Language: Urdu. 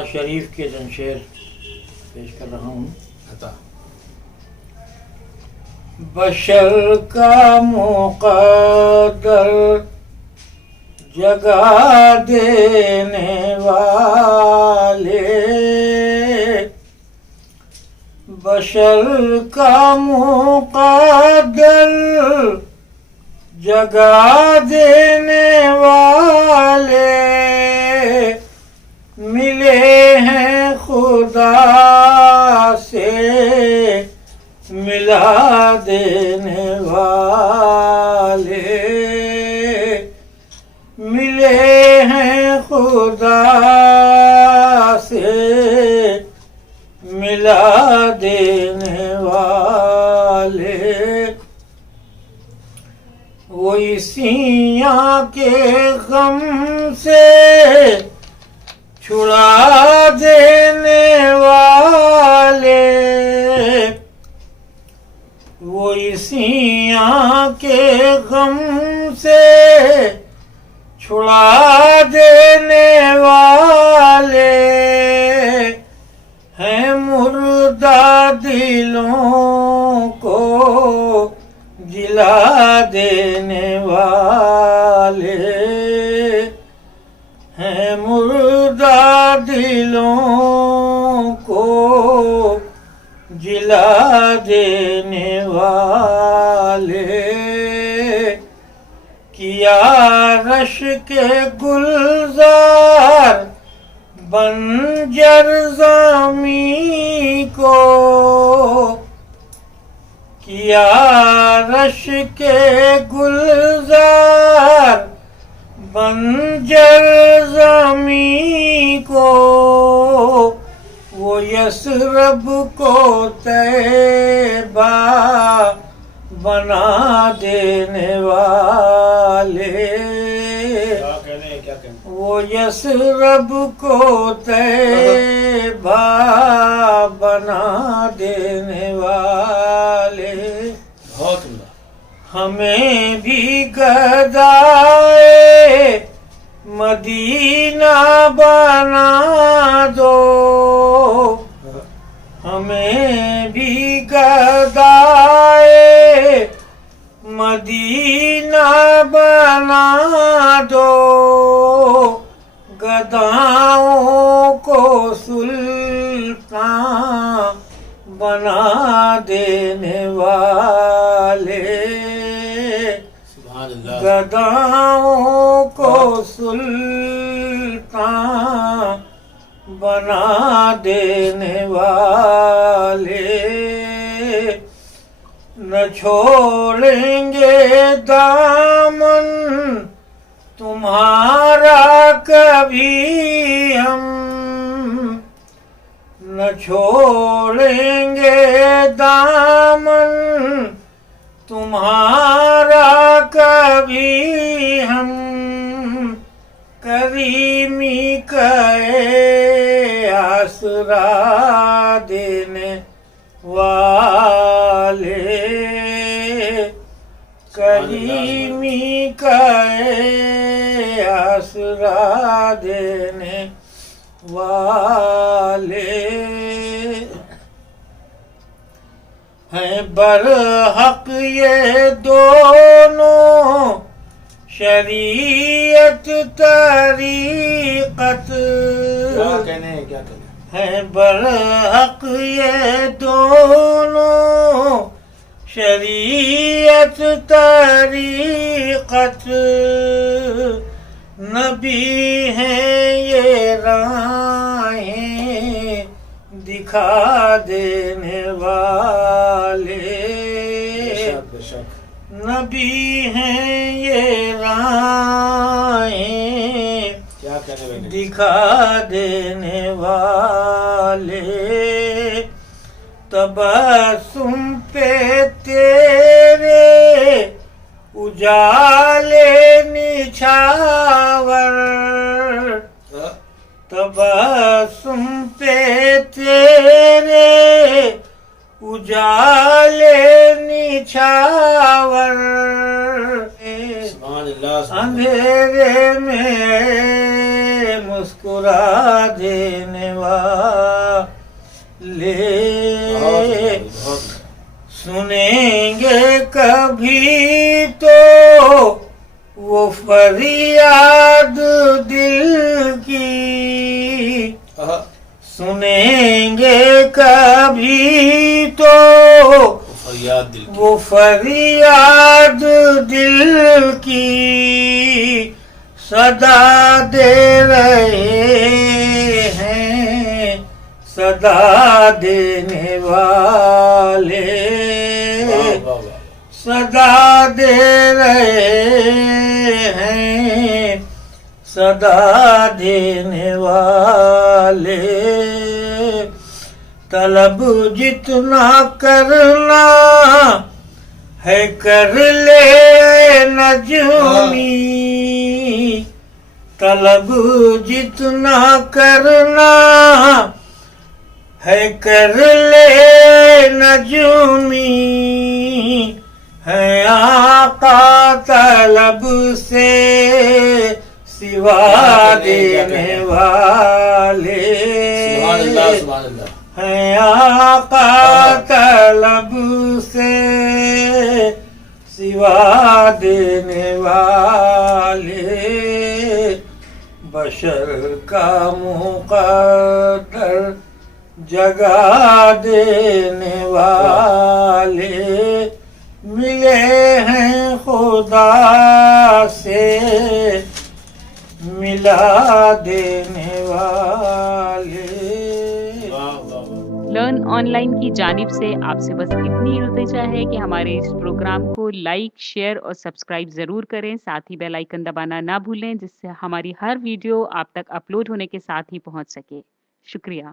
نعت شریف کے چند شعر پیش کر رہا ہوں. بشر کا مقدر جگا دینے والے، بشر کا مقدر جگا دینے والے، ملے ہیں خدا سے ملا دینے والے، ملے ہیں خدا سے ملا دینے والے. وہی سیاں کے غم سے چھڑا دینے والے، وہی سیاں کے غم سے چھڑا دینے والے، ہیں مردہ دلوں کو جلا دینے والے، ہیں مردہ دلوں کو جلا دینے والے. کیا رش کے گلزار بنجر زمیں کو، کیا رش کے گلزار بنجر زمیں کو، وہ یثرب کو طیبہ بنا دینے والے، وہ یثرب کو طیبہ بنا دینے والے. ہمیں بھی گدائے مدینہ بنا دو، ہمیں بھی گدائے مدینہ بنا دو، گداؤں کو سلطان بنا دینے والے، گداؤں کو سلطان بنا دینے والے. نہ چھوڑیں گے دامن تمہارا کبھی ہم، نہ چھوڑیں گے دامن تمہارا کبھی ہم، کریمی کا آسرا دینے والے، کریمی کا آسرا دینے والے، ہیں برحق یہ دونوں شریعت طریقت، ہیں برحق یہ دونوں شریعت طریقت، نبی ہیں یہ راہیں دکھا دینے والے، نبی ہیں یہ راہیں دکھا دینے والے. تبسم پہ تیرے اجالے نچھاور، تبسم پہ تیرے اجالے نچھاور، اندھیرے میں مسکرا دینے والے سنیں گے کبھی تو وہ فریاد دل کی، سنیں گے کبھی تو وہ فریاد دل کی، صدا دے رہے ہیں صدا دینے والے، صدا دے رہے ہیں صدا دینے والے، طلب جتنا کرنا ہے کر لے نجومی، طلب جتنا کرنا ہے کر لے نجومی، ہے آقا طلب سے سوا دینے والے، ہے آقا طلب سے سوا دینے والے، بشر کا مقدر جگا دینے والے، ملے ہیں خدا سے ملا دینے والے۔ لرن آن لائن کی جانب سے آپ سے بس اتنی التجا ہے کہ ہمارے اس پروگرام کو لائک، شیئر اور سبسکرائب ضرور کریں، ساتھ ہی بیل آئیکن دبانا نہ بھولیں، جس سے ہماری ہر ویڈیو آپ تک اپلوڈ ہونے کے ساتھ ہی پہنچ سکے۔ شکریہ۔